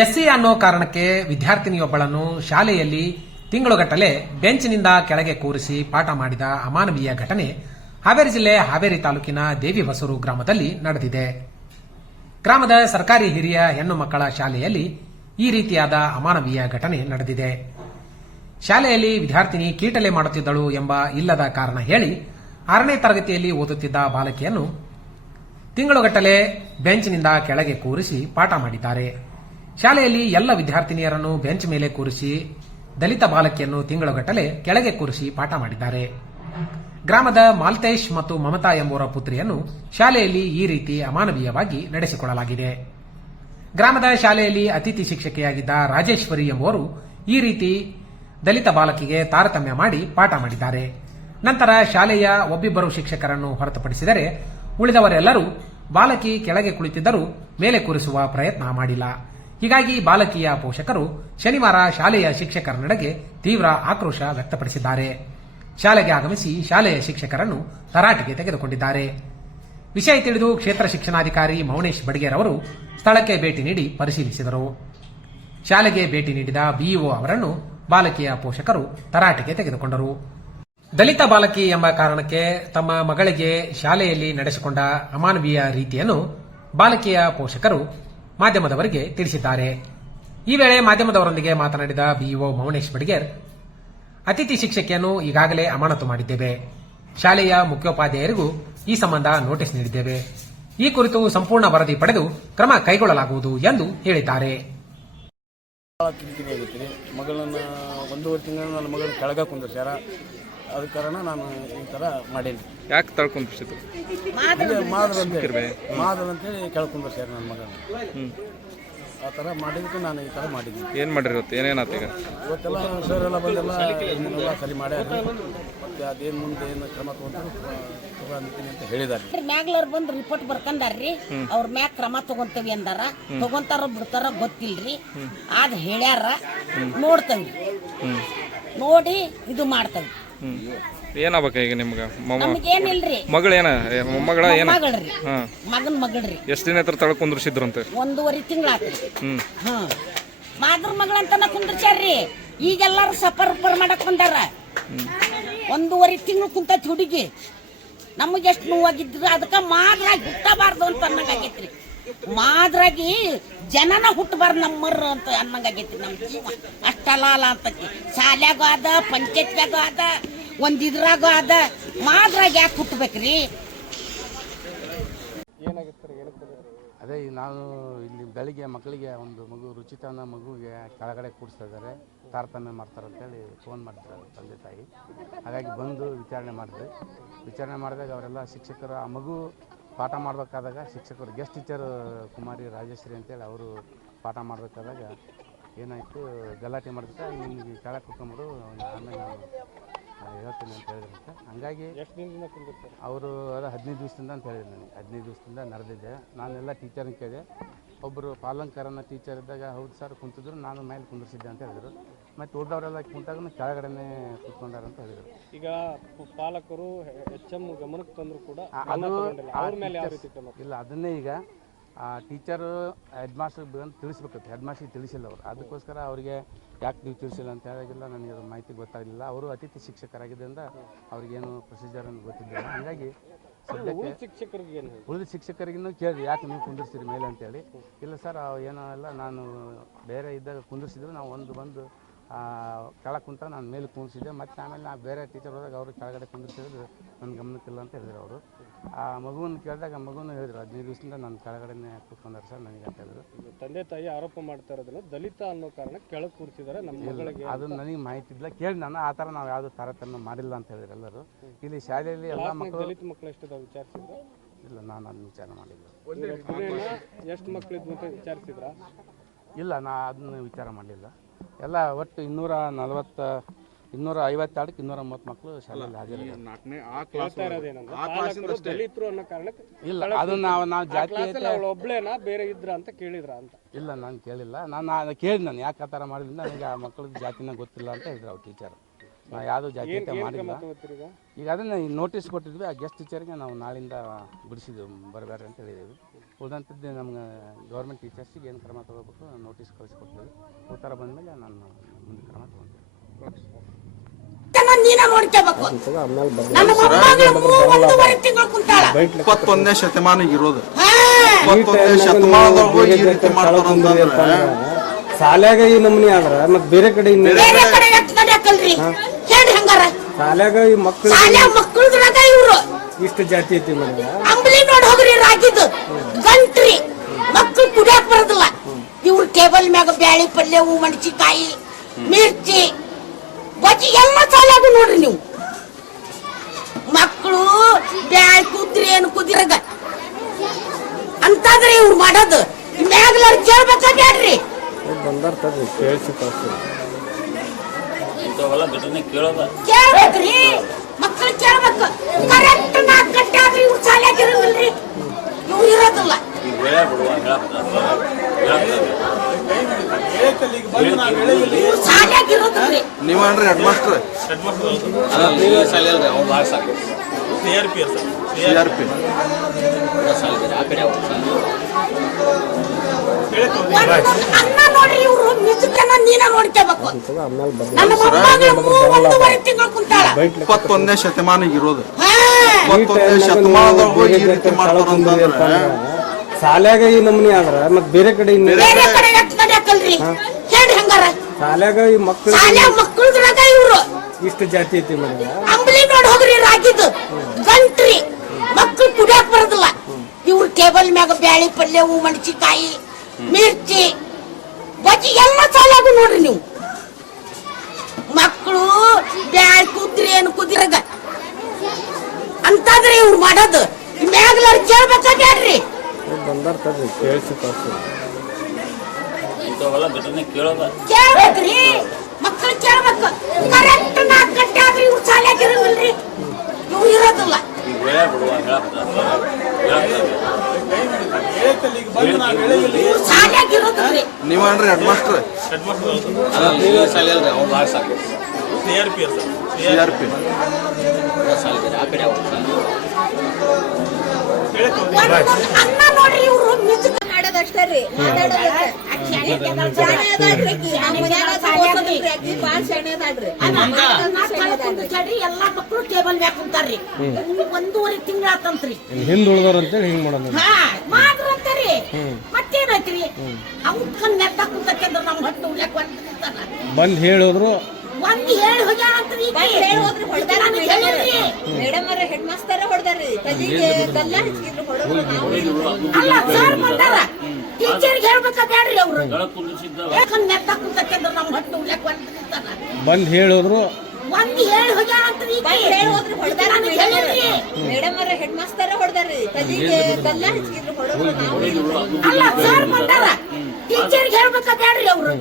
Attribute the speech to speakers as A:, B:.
A: SC ಅನ್ನೋ ಕಾರಣಕ್ಕೆ ವಿದ್ಯಾರ್ಥಿನಿಯೊಬ್ಬಳನ್ನು ಶಾಲೆಯಲ್ಲಿ ತಿಂಗಳುಗಟ್ಟಲೆ ಬೆಂಚ್ನಿಂದ ಕೆಳಗೆ ಕೂರಿಸಿ ಪಾಠ ಮಾಡಿದ ಅಮಾನವೀಯ ಘಟನೆ ಹಾವೇರಿ ಜಿಲ್ಲೆ ಹಾವೇರಿ ತಾಲೂಕಿನ ದೇವಿ ಹೊಸೂರು ಗ್ರಾಮದಲ್ಲಿ ನಡೆದಿದೆ. ಗ್ರಾಮದ ಸರ್ಕಾರಿ ಹಿರಿಯ ಹೆಣ್ಣು ಮಕ್ಕಳ ಶಾಲೆಯಲ್ಲಿ ಈ ರೀತಿಯಾದ ಅಮಾನವೀಯ ಘಟನೆ ನಡೆದಿದೆ. ಶಾಲೆಯಲ್ಲಿ ವಿದ್ಯಾರ್ಥಿನಿ ಕೀಟಲೆ ಮಾಡುತ್ತಿದ್ದಳು ಎಂಬ ಇಲ್ಲದ ಕಾರಣ ಹೇಳಿ ಆರನೇ ತರಗತಿಯಲ್ಲಿ ಓದುತ್ತಿದ್ದ ಬಾಲಕಿಯನ್ನು ತಿಂಗಳುಗಟ್ಟಲೆ ಬೆಂಚ್ನಿಂದ ಕೆಳಗೆ ಕೂರಿಸಿ ಪಾಠ ಮಾಡಿದ್ದಾರೆ. ಶಾಲೆಯಲ್ಲಿ ಎಲ್ಲ ವಿದ್ಯಾರ್ಥಿನಿಯರನ್ನು ಬೆಂಚ್ ಮೇಲೆ ಕೂರಿಸಿ ದಲಿತ ಬಾಲಕಿಯನ್ನು ತಿಂಗಳುಗಟ್ಟಲೆ ಕೆಳಗೆ ಕೂರಿಸಿ ಪಾಠ ಮಾಡಿದ್ದಾರೆ. ಗ್ರಾಮದ ಮಾಲ್ತೇಶ್ ಮತ್ತು ಮಮತಾ ಎಂಬುವರ ಪುತ್ರಿಯನ್ನು ಶಾಲೆಯಲ್ಲಿ ಈ ರೀತಿ ಅಮಾನವೀಯವಾಗಿ ನಡೆಸಿಕೊಳ್ಳಲಾಗಿದೆ. ಗ್ರಾಮದ ಶಾಲೆಯಲ್ಲಿ ಅತಿಥಿ ಶಿಕ್ಷಕಿಯಾಗಿದ್ದ ರಾಜೇಶ್ವರಿ ಎಂಬುವರು ಈ ರೀತಿ ದಲಿತ ಬಾಲಕಿಗೆ ತಾರತಮ್ಯ ಮಾಡಿ ಪಾಠ ಮಾಡಿದ್ದಾರೆ. ನಂತರ ಶಾಲೆಯ ಒಬ್ಬಿಬ್ಬರು ಶಿಕ್ಷಕರನ್ನು ಹೊರತುಪಡಿಸಿದರೆ ಉಳಿದವರೆಲ್ಲರೂ ಬಾಲಕಿ ಕೆಳಗೆ ಕುಳಿತಿದ್ದರೂ ಮೇಲೆ ಕೂರಿಸುವ ಪ್ರಯತ್ನ ಮಾಡಿಲ್ಲ. ಹೀಗಾಗಿ ಬಾಲಕಿಯ ಪೋಷಕರು ಶನಿವಾರ ಶಾಲೆಯ ಶಿಕ್ಷಕರ ನಡೆಗೆ ತೀವ್ರ ಆಕ್ರೋಶ ವ್ಯಕ್ತಪಡಿಸಿದ್ದಾರೆ. ಶಾಲೆಗೆ ಆಗಮಿಸಿ ಶಾಲೆಯ ಶಿಕ್ಷಕರನ್ನು ತರಾಟೆಗೆ ತೆಗೆದುಕೊಂಡಿದ್ದಾರೆ. ವಿಷಯ ತಿಳಿದು ಕ್ಷೇತ್ರ ಶಿಕ್ಷಣಾಧಿಕಾರಿ ಮೌನೇಶ್ ಬಡಿಗೇರ್ ಅವರು ಸ್ಥಳಕ್ಕೆ ಭೇಟಿ ನೀಡಿ ಪರಿಶೀಲಿಸಿದರು. ಶಾಲೆಗೆ ಭೇಟಿ ನೀಡಿದ ಬಿಇಒ ಅವರನ್ನು ಬಾಲಕಿಯ ಪೋಷಕರು ತರಾಟೆಗೆ ತೆಗೆದುಕೊಂಡರು. ದಲಿತ ಬಾಲಕಿ ಎಂಬ ಕಾರಣಕ್ಕೆ ತಮ್ಮ ಮಗಳಿಗೆ ಶಾಲೆಯಲ್ಲಿ ನಡೆಸಿಕೊಂಡ ಅಮಾನವೀಯ ರೀತಿಯನ್ನು ಬಾಲಕಿಯ ಪೋಷಕರು ಮಾಧ್ಯಮದವರಿಗೆ ತಿಳಿಸಿದ್ದಾರೆ. ಈ ವೇಳೆ ಮಾಧ್ಯಮದವರೊಂದಿಗೆ ಮಾತನಾಡಿದ ಬಿಇಒ ಮೌನೇಶ್ ಬಡಿಗೇರ್ ಅತಿಥಿ ಶಿಕ್ಷಕಿಯನ್ನು ಈಗಾಗಲೇ ಅಮಾನತು ಮಾಡಿದ್ದೇವೆ. ಶಾಲೆಯ ಮುಖ್ಯೋಪಾಧ್ಯಾಯರಿಗೂ ಈ ಸಂಬಂಧ ನೋಟಿಸ್ ನೀಡಿದ್ದೇವೆ. ಈ ಕುರಿತು ಸಂಪೂರ್ಣ ವರದಿ ಪಡೆದು ಕ್ರಮ ಕೈಗೊಳ್ಳಲಾಗುವುದು ಎಂದು ಹೇಳಿದ್ದಾರೆ.
B: ಮಗಳನ್ನ ಒಂದೂವರೆ ತಿಂಗಳ ನನ್ನ ಮಗಳ ಕೆಳಗ ಕುಂದಿರ್ಸ್ಯಾರ. ಅದ ಕಾರಣ ನಾನು ಈ ಥರ ಮಾಡೀನಿ.
C: ಯಾಕೆ ತಳ್ಕೊಂಡ್ಬಿಡ್ಸಿದ್ದು
B: ಇಲ್ಲೇ ಮಾದ್ರ ಅಂತೇಳಿ ಮಾದರ್ ಅಂತೇಳಿ ಕೆಳಗೆ ಕುಂದಿರ್ಸ್ಯಾರ ನನ್ನ ಮಗನ
C: ಹ್ಞೂ
B: ಆ ಥರ ಮಾಡಿದ್ದಕ್ಕೆ ನಾನು ಈ ಥರ ಮಾಡಿದ್ದೀನಿ.
C: ಏನು ಮಾಡಿರಿ ಇವತ್ತು? ಏನೇನಾಯ್ತು ಈಗ?
B: ಇವತ್ತೆಲ್ಲ ಸರ್ ಎಲ್ಲ ಬಂದೆಲ್ಲ ಇದನ್ನೆಲ್ಲ ಸರಿ ಮಾಡ್ಯಾರ ಮತ್ತು ಅದೇನು ಮುಂದೆ ಏನು ಕ್ರಮ ತಗೊಂಡ್ರು ತಗೊಂತೀನಿ ಅಂತ ಹೇಳಿದ್ದಾರೆ.
D: ಮ್ಯಾಗ್ಲರ್ ಬಂದು ರಿಪೋರ್ಟ್ ಬರ್ಕಂದಾರ್ರಿ ಅವ್ರ ಮ್ಯಾಗ ಕ್ರಮ ತಗೊಂತೇವಿ ಅಂದಾರ. ತಗೊಂತಾರ ಬಿಡ್ತಾರ ಗೊತ್ತಿಲ್ರಿ. ಅದ್ ಹೇಳ್ಯಾರ. ನೋಡ್ತೇವಿ ನೋಡಿ ಇದು ಮಾಡ್ತೇವಿ
C: ಏನಾಗ್ಬೇಕು ಈಗ ನಿಮ್ಗೆ?
D: ನಮಗೇನಿಲ್ರಿ.
C: ಮಗಳೇನ? ಮೊಮ್ಮಗಳ ಏನ?
D: ಮಗಳ್ರಿ
C: ಹಾಂ.
D: ಮಗನ್ ಮಗಳ್ರಿ.
C: ಎಷ್ಟು ದಿನ ಹತ್ರ ತಳಕ್ ಕುಂದ್ರಿಸಿದ್ರಂತೆ?
D: ಒಂದೂವರೆ ತಿಂಗಳಾತ್ರಿ.
C: ಹ್ಞೂ
D: ಹಾ. ಮಾದ್ರ ಮಗಳಂತನ ಕುಂದ್ರಸ್ಯಾರ್ರಿ. ಈಗೆಲ್ಲಾರು ಸಫರ್ ಉಪರ್ ಮಾಡಕ್ ಬಂದಾರ. ಒಂದೂವರೆ ತಿಂಗಳು ಕುಂತೈತಿ ಹುಡುಗಿ. ನಮಗೆ ಎಷ್ಟು ನೋವಾಗಿದ್ರು ಅದಕ್ಕೆ ಮಾದ್ರಾಗಿ ಹುಟ್ಟಬಾರ್ದು ಅಂತ ಅನ್ನಂಗಾಗೈತ್ರಿ. ಮಾದ್ರಾಗಿ ಜನನ ಹುಟ್ಟಬಾರ್ದು ನಮ್ಮರ್ರು ಅಂತ ಅನ್ನಂಗಾಗೈತ್ರಿ ನಮ್ಮ ಜೀವ. ಅಷ್ಟಲ್ಲ ಅಂತತಿ ಶಾಲ್ಯಾಗ ಅದ ಪಂಚಾಯತ್ಯಾಗ ಅದ ಒಂದ್ ಇದ್ರಾಗ ಅದ. ಮಾದ್ರಾಗ ಯಾಕೆ ಹುಟ್ಟಬೇಕ್ರಿ
B: ಅದೇ ಈಗ ನಾನು ಇಲ್ಲಿ ಬೆಳಿಗ್ಗೆ ಮಕ್ಕಳಿಗೆ ಒಂದು ಮಗು ರುಚಿತನ ಮಗುಗೆ ಕೆಳಗಡೆ ಕೂಡಿಸ್ತಾ ಇದ್ದಾರೆ. ತಾರತಮ್ಯ ಮಾಡ್ತಾರೆ ಅಂತೇಳಿ ಫೋನ್ ಮಾಡ್ತಾರೆ ತಂದೆ ತಾಯಿ. ಹಾಗಾಗಿ ಬಂದು ವಿಚಾರಣೆ ಮಾಡಿದೆ ವಿಚಾರಣೆ ಮಾಡಿದಾಗ ಅವರೆಲ್ಲ ಶಿಕ್ಷಕರು ಆ ಮಗು ಪಾಠ ಮಾಡಬೇಕಾದಾಗ ಶಿಕ್ಷಕರು ಗೆಸ್ಟ್ ಟೀಚರ್ ಕುಮಾರಿ ರಾಜೇಶ್ವರಿ ಅಂತೇಳಿ ಅವರು ಪಾಠ ಮಾಡಬೇಕಾದಾಗ ಏನಾಯಿತು ಗಲಾಟೆ ಮಾಡಿದ್ರೆ ನಿಮಗೆ ಕೆಳಗೆ ಕುತ್ಕೊಂಬಿಡು ಆಮೇಲೆ ಹೇಳ್ತೀನಿ ಅಂತ ಹೇಳಿದ್ರಂತೆ ಹಂಗಾಗಿ ಅವರು ಅದು ಹದಿನೈದು ದಿವಸದಿಂದ ಅಂತ ಹೇಳಿದ್ರು ನನಗೆ. ಹದಿನೈದು ದಿವಸದಿಂದ ನಡೆದಿದೆ. ನಾನೆಲ್ಲ ಟೀಚರ್ನ ಕೇಳಿದೆ. ಒಬ್ಬರು ಪಾಲಂಕರನ್ನ ಟೀಚರ್ ಇದ್ದಾಗ ಹೌದು ಸರ್ ಕುಂತಿದ್ರು ನಾನು ಮೇಲೆ ಕುಂದಿರ್ಸಿದ್ದೆ ಅಂತ ಹೇಳಿದ್ರು. ಮತ್ತು ಉಳಿದವರೆಲ್ಲ ಕುಂತಾಗ ಕೆಳಗಡೆನೇ ಕುತ್ಕೊಂಡಾರ ಅಂತ ಹೇಳಿದರು.
E: ಈಗ ಪಾಲಕರು ಎಚ್ ಎಂ ಗಮನಕ್ಕೆ ತಂದ್ರು ಕೂಡ ಅವ್ರ ಮೇಲೆ ಯಾವ ರೀತಿ
B: ಇಲ್ಲ ಅದನ್ನೇ ಈಗ ಆ ಟೀಚರು ಹೆಡ್ ಮಾಸ್ಟರ್ ಬಂದು ತಿಳಿಸ್ಬೇಕತ್ತು ಹೆಡ್ ಮಾಸ್ಟ್ರಿಗೆ ತಿಳಿಸಿಲ್ಲ ಅವರು. ಅದಕ್ಕೋಸ್ಕರ ಅವರಿಗೆ ಯಾಕೆ ನೀವು ತಿಳಿಸಿಲ್ಲ ಅಂತ ಹೇಳಿಲ್ಲ ನನಗೆ ಅದು ಮಾಹಿತಿ ಗೊತ್ತಾಗಲಿಲ್ಲ. ಅವರು ಅತಿಥಿ ಶಿಕ್ಷಕರಾಗಿದ್ದರಿಂದ ಅವ್ರಿಗೇನು ಪ್ರೊಸೀಜರ್ ಅಂತ ಗೊತ್ತಿದ್ದಿಲ್ಲ. ಹಾಗಾಗಿ
E: ಉಳಿದ ಶಿಕ್ಷಕರಿಗೆ
B: ಉಳಿದ ಶಿಕ್ಷಕರಿಗೂ ಕೇಳಿದೆ ಯಾಕೆ ನೀವು ಕುಂದಿರ್ಸಿರಿ ಮೇಲೆ ಅಂತೇಳಿ ಇಲ್ಲ ಸರ್ ಅವು ಏನೋ ಎಲ್ಲ ನಾನು ಬೇರೆ ಇದ್ದಾಗ ಕುಂದಿರ್ಸಿದ್ರು ನಾವು ಒಂದು ಬಂದು ಕೆಳಗೆ ಕುಂತ ನಾನು ಮೇಲೆ ಕೂರಿಸಿದ್ದೆ ಮತ್ತು ಆಮೇಲೆ ನಾನು ಬೇರೆ ಟೀಚರ್ ಹೋದಾಗ ಅವರು ಕೆಳಗಡೆ ಕುಂದಿರ್ತಿದ್ರು ನನ್ನ ಗಮನಕ್ಕಿಲ್ಲ ಅಂತ ಹೇಳಿದ್ರು ಅವರು. ಆ ಮಗುವನ್ನು ಕೇಳಿದಾಗ ಮಗುವನ್ನು ಹೇಳಿದ್ರು ಹದಿನೈದು ದಿವಸದಿಂದ ನಾನು ಕೆಳಗಡೆನೇ ಕೂತ್ಕೊಂಡಾರೆ ಸರ್ ನನಗೆ ಅಂತ ಹೇಳಿದ್ರು.
E: ತಂದೆ ತಾಯಿ ಆರೋಪ ಮಾಡ್ತಾ ಇರೋದನ್ನು ದಲಿತ ಅನ್ನೋ ಕಾರಣ ಕೆಳಗೆ ಕೂರಿಸಿದ್ದಾರೆ ನಮ್ಮ ಮಗಳಿಗೆ
B: ಅದು ನನಗೆ ಮಾಹಿತಿ ಇಲ್ಲ. ಕೇಳಿ ನಾನು ಆ ಥರ ನಾವು ಯಾವುದೂ ತಾರತಮ್ಯ ಮಾಡಿಲ್ಲ ಅಂತ ಹೇಳಿದ್ರು ಎಲ್ಲರೂ. ಇಲ್ಲಿ ಶಾಲೆಯಲ್ಲಿ ಎಲ್ಲ ಮಕ್ಕಳು
E: ದಲಿತ ಮಕ್ಕಳು ಎಷ್ಟಿದಾವೆ ವಿಚಾರಿಸಿದ್ರು?
B: ಇಲ್ಲ ನಾನು ಅದನ್ನ ವಿಚಾರ ಮಾಡಿಲ್ಲ.
E: ಎಷ್ಟು ಮಕ್ಕಳಿದ್ವು ಅಂತ ವಿಚಾರಿಸಿದ್ರ?
B: ಇಲ್ಲ ನಾ ಅದನ್ನ ವಿಚಾರ ಮಾಡಲಿಲ್ಲ ಎಲ್ಲ ಒಟ್ಟು ಇನ್ನೂರ ನಲವತ್ತ ಇನ್ನೂರ ಐವತ್ತೆರಡಕ್ಕೆ ಇನ್ನೂರ ಮೂವತ್ತು ಮಕ್ಕಳು ಶಾಲೆಯಲ್ಲಿ ಹಾಜರಿದ್ದಾರೆ.
E: ಹೇಳ್ತಾ ಇರೋದೇನಂದ್ರೆ ಪಾಲಕರು ದಲಿತರು ಅನ್ನೋ ಕಾರಣಕ್ಕೆ
B: ಇಲ್ಲ ಅದು ನಾವು ನಾವು ಜಾತಿ
E: ಅವಳು ಒಬ್ಳೇನಾ ಬೇರೆ ಇದ್ರ ಅಂತ ಕೇಳಿದ್ರ ಅಂತ.
B: ಇಲ್ಲ ನಾನು ಕೇಳಿಲ್ಲ. ನಾನು ನಾನು ಕೇಳಿದ್ ನಾನು ಯಾಕೆ ಆ ಥರ ಮಾಡಿದ್ರಿಂದ ನನಗೆ ಆ ಮಕ್ಕಳ ಜಾತಿನ ಗೊತ್ತಿಲ್ಲ ಅಂತ ಹೇಳಿದ್ರು ಅವ್ರು ಟೀಚರ್ ನಾ ಯಾವುದೂ ಜಾತೀಯತೆ ಮಾಡಿಲ್ಲ. ಈಗ ಅದನ್ನ ನೋಟಿಸ್ ಕೊಟ್ಟಿದ್ವಿ ಆ ಗೆಸ್ಟ್ ಟೀಚರ್ಗೆ ನಾವು ನಾಳಿಂದ ಬಿಡಿಸಿದ್ವಿ ಬರಬೇಡ್ರಿ ಅಂತ ಹೇಳಿದ್ದೀವಿ ಉಳಿದಂಥದ್ದು ನಮ್ಗೆ ಗೌರ್ಮೆಂಟ್ ಟೀಚರ್ಸಿಗೆ ಏನು ಕ್ರಮ ತಗೋಬೇಕು ನೋಟಿಸ್ ಕಳಿಸ್ಕೊಡ್ತೀವಿ ಉತ್ತರ ಬಂದಮೇಲೆ ನಾನು ಮುಂದೆ ಕ್ರಮ
D: ಕುಂತಾಳ.
F: ಇಪ್ಪತ್ತೊಂದನೇ ಶತಮಾನ ಇರೋದು. ಇಪ್ಪತ್ತೊಂದನೇ ಶತಮಾನದೊಳಗೂ ಈ ರೀತಿ ಮಾಡ್ತಾರಂತಂದ್ರೆ
G: ಶಾಲ್ಯಾಗ ಈ ನಮೂನಿ ಆದ್ರ ಮತ್ ಬೇರೆ ಕಡೆ ಇನ್ನು
D: ಬೇರೆ ಕಡೆ ಎತ್ ನಡೆಯಕಲ್ರಿ ಹೇಳ್ರಿ ಹಂಗಾರ
G: ಶಾಲ್ಯಾಗ ಈ ಮಕ್ಳು
D: ಶಾಲೆ ಮಕ್ಕಳದ್ರಾಗ ಇವ್ರು.
G: ಇಷ್ಟ ಜಾತಿ ಐತಿ ಮೇಡಮ್
D: ಅಂಬಲಿ ನೋಡ್ ಹೋಗ್ರಿ ರಾಗಿದ್ದು ಗಂಟ್ರಿ. ಮಕ್ಕಳು ಕುಡಿಯಕ್ ಬರೋದಿಲ್ಲ. ಇವ್ರು ಟೇಬಲ್ ಮ್ಯಾಗ ಬ್ಯಾಳಿ ಪಲ್ಯ ಹೂ ಮೆಣಸಿಕಾಯಿ ಮಿರ್ಚಿ. ಬಜ್ಜಿ ಎಲ್ಲ ಸಾಲಾಗು ನೋಡ್ರಿ ನೀವು. ಮಕ್ಕಳು ಬ್ಯಾಳಿ ಕುದ್ರಿ ಏನು ಕುದಿರಗ. ಅಂತಾದ್ರೆ ಇವ್ರು ಮಾಡೋದು. ಮ್ಯಾಗ್ಲಾರ ಕೇಳ್ಬೇಕಾ ಬ್ಯಾಡ್ರಿ?
G: ಬಂದಾರ ತಡ್ರಿ ಕೇಳಿಸಿ. ಕಳ್ಸ್ತೀವಿ
D: ಕೇಳ್ಬೇಕ್ರಿ. ಮಕ್ಕಳು ಕೇಳ್ಬೇಕು. ಕರೆಕ್ಟ್ ನಾಲ್ಕು ಗಂಟೆ ಆದ್ರೆ ಇವ್ರು ಶಾಲ್ಯಾಗ ಇರೋದಿಲ್ರಿ ಇವ್ರು ಇರೋದಿಲ್ಲ. ಇವ್ರು ಶಾಲೆಗೆ ಇರೋದಿಲ್ರಿ.
F: ನೀವೇನ್ರಿ headmaster C R P
D: ಅನ್ನ ನೋಡ್ರಿ ಇವ್ರು ನಿಜಕ್ಕನ ನೀನ ನೋಡ್ಕೋಬೇಕು. ನನ್ನ ಮೊಮ್ಮಗಳು ಒಂದೂವರೆ ತಿಂಗಳು ಕುಂತಾಳ.
F: ಇಪ್ಪತ್ತೊಂದನೇ ಶತಮಾನ ಇರೋದು. ಇಪ್ಪತ್ತೊಂದನೇ ಶತಮಾನದೊಳಗೆ ಈ ರೀತಿ ಮಾಡ್ತಾರಂತಂದ್ರೆ
G: ಶಾಲ್ಯಾಗ ಈ ನಮೂನಿ ಆದ್ರ ಮತ್ ಬೇರೆ ಕಡೆ
D: ಬೇರೆ ಕಡೆ ನಡೆಯಕಲ್ರಿ. ಹೇಳ್ರಿ ಹಂಗಾರ.
G: ಶಾಲ್ಯಾಗ ಈ ಮಕ್ಳು
D: ಇಷ್ಟು ಮಕ್ಕಳದ್ರಾಗ ಇವ್ರು.
G: ಇಷ್ಟ ಜಾತಿ ಐತಿ ಮೇಡಮ್
D: ಅಂಬ್ಲಿ ನೋಡ್ ಹೋಗ್ರಿ ರಾಗಿದ್ದು ಗಂಟ್ರಿ. ಮಕ್ಕಳು ಕುಡಿಯಕ್ ಬರೋದಿಲ್ಲ. ಇವ್ರು ಟೇಬಲ್ ಮ್ಯಾಗ ಬ್ಯಾಳಿ ಪಲ್ಯ ಹೂ ಮೆಣಸಿಕಾಯಿ ಮಿರ್ಚಿ ಬಜ್ಜಿ ಎಲ್ಲ ಸಾಲಾಗು ನೋಡ್ರಿ ನೀವು. ಮಕ್ಕಳು ಬ್ಯಾಳಿ ಕುದ್ರಿ ಏನು ಕುದಿರಗ ಅಂತಾದ್ರೆ ಇವ್ರು ಮಾಡೋದು. ಮ್ಯಾಗ್ಲಾರ ಕೇಳ್ಬೇಕಾ ಬ್ಯಾಡ್ರಿ? ಕೇಳ್ಬೇಕ್ರಿ. ಮಕ್ಕಳು ಕೇಳ್ಬೇಕು. ಕರೆಕ್ಟ್ ನಾಲ್ಕು ಗಂಟೆ ಆದ್ರೆ ಇವ್ರು ಶಾಲ್ಯಾಗ ಇರಂಗಿಲ್ರಿ ಇವ್ರು ಇರೋದಿಲ್ಲ.
F: ನೀವೇನ್ರಿ headmaster C R P
D: ನೋಡ್ರಿ ಇವ್ರು ನಿಜಕ್ಕ
H: ಮಾಡೋದಷ್ಟೇ ರೀ
D: ಎಲ್ಲಾ ಮಕ್ಕಳು ಟೇಬಲ್ ಮ್ಯಾಗ ಕುಂತಾರ್ರಿ. ಒಂದೂವರೆ ತಿಂಗಳ ಆತಂತ್ರಿ.
G: ಹಿಂದ್ ಉಳ್ದವ್ರ ಅಂತೇಳಿ ಹಿಂಗ್ ಮಾಡೋದು
D: ಮಾಡ್ರು ಅಂತಾರಿ ಮತ್ತೇನೈತ್ರಿ? ನೆಟ್ಟ ಹೊಟ್ಟೆ ಉಳ್ಯಾಕ
G: ಬಂದ್ ಹೇಳಿದ್ರು.
D: ಒಂದ್ ಹೇಳಿ ಹೋಗ್ಯಾರ.
H: ಮೇಡಮ್ ಅವ್ರ. ಹೆಡ್ ಮಾಸ್ತರ ಹೊಡ್ದಾರ್ರಿ. ಗಲ್ಲ ಹಚ್ಚಿದ್ರು
D: ಅಲ್ಲ ಸರ್ ಬಂದಾರ. ಟೀಚರ್ಗೆ ಹೇಳ್ಬೇಕಾ ಬ್ಯಾಡ್ರಿ ಅವರು? ಯಾಕಂದ್ ನೆಟ್ಟ ಕುಂತಕ್ಕೆ ಅಂದ್ರೆ ನಮ್ಮ ಹೊಟ್ಟೆ ಉಳ್ಯಾಕ ಒಂದ್
G: ಬಂದ್ ಹೇಳೋದ್ರು.
D: ಒಂದ್ ಹೇಳಿ
H: ಹೋದ್ರಿ ಹೊಡ್ದಾರ
D: ಹೇಳಿಲ್ರಿ.
H: ಮೇಡಮ್ ಅವ್ರ. ಹೆಡ್ ಮಾಸ್ತರ್ ಹೊಡೆದಾರ್ರಿ ಹಚ್ಚಿದ್ರು ಹೊಡೆದ್ರು
D: ಅಲ್ಲ ಸರ್ ಬಂದಾರ. ಟೀಚರ್ಗೆ ಹೇಳ್ಬೇಕಾ ಬ್ಯಾಡ್ರಿ ಅವ್ರು?